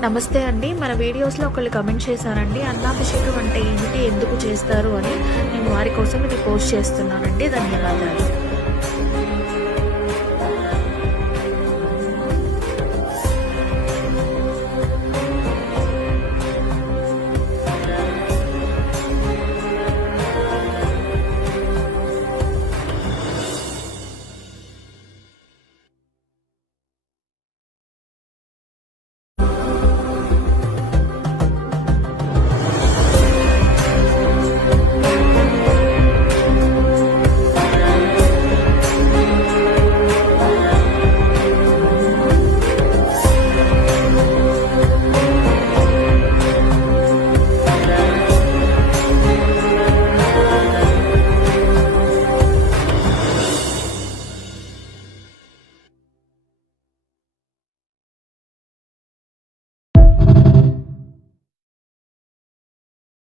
నమస్తే అండి. మన వీడియోస్‌లో ఒకళ్ళు కమెంట్ చేశారండి. అన్నాభిషేకం అంటే ఏమిటి? ఎందుకు చేస్తారు అని. నేను వారి కోసం ఇది పోస్ట్ చేస్తున్నానండి. ధన్యవాదాలు.